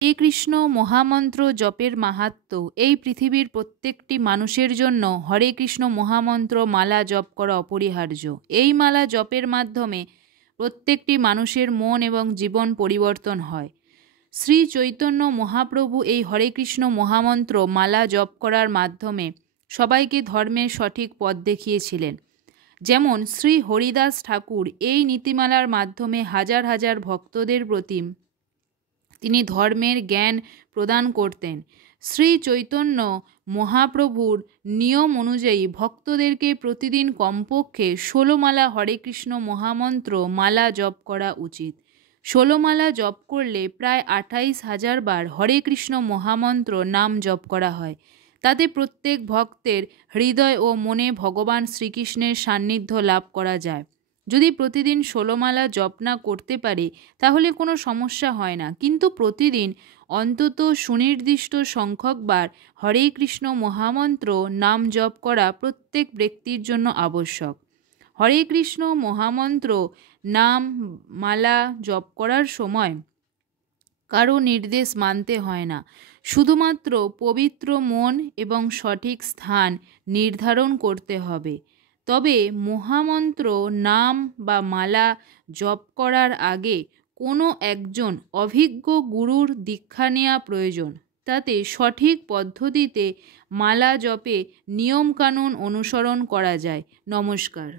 এ কৃষ্ণ মহামন্ত্র জপের মাহাত্ম্য। এই পৃথিবীর প্রত্যেকটি মানুষের জন্য হরে কৃষ্ণ মহামন্ত্র মালা জপ করা অপরিহার্য। এই মালা জপের মাধ্যমে প্রত্যেকটি মানুষের মন এবং জীবন পরিবর্তন হয়। শ্রী চৈতন্য মহাপ্রভু এই হরে কৃষ্ণ মহামন্ত্র মালা জপ করার মাধ্যমে সবাইকে ধর্মের সঠিক পথ দেখিয়েছিলেন। যেমন শ্রী হরিদাস ঠাকুর এই নীতিমালার মাধ্যমে হাজার হাজার ভক্তদের প্রতি তিনি ধর্মের জ্ঞান প্রদান করতেন। শ্রী চৈতন্য মহাপ্রভুর নিয়ম অনুযায়ী ভক্তদেরকে প্রতিদিন কমপক্ষে 16 মালা হরে কৃষ্ণ মহামন্ত্র মালা জপ করা উচিত। 16 মালা জপ করলে প্রায় 28,000 বার হরে কৃষ্ণ মহামন্ত্র নাম জপ করা হয়। তাতে প্রত্যেক ভক্তের হৃদয় ও মনে ভগবান শ্রীকৃষ্ণের সান্নিধ্য লাভ করা যায়। যদি প্রতিদিন 16 মালা জপ না করতে পারে তাহলে কোনো সমস্যা হয় না, কিন্তু প্রতিদিন অন্তত সুনির্দিষ্ট সংখ্যকবার হরে কৃষ্ণ মহামন্ত্র নাম জপ করা প্রত্যেক ব্যক্তির জন্য আবশ্যক। হরে কৃষ্ণ মহামন্ত্র নাম মালা জপ করার সময় কারো নির্দেশ মানতে হয় না, শুধুমাত্র পবিত্র মন এবং সঠিক স্থান নির্ধারণ করতে হবে। তবে মহামন্ত্র নাম বা মালা জপ করার আগে কোনো একজন অভিজ্ঞ গুরুর দীক্ষা নেওয়া প্রয়োজন। তাতে সঠিক পদ্ধতিতে মালা জপে নিয়মকানুন অনুসরণ করা যায়। নমস্কার।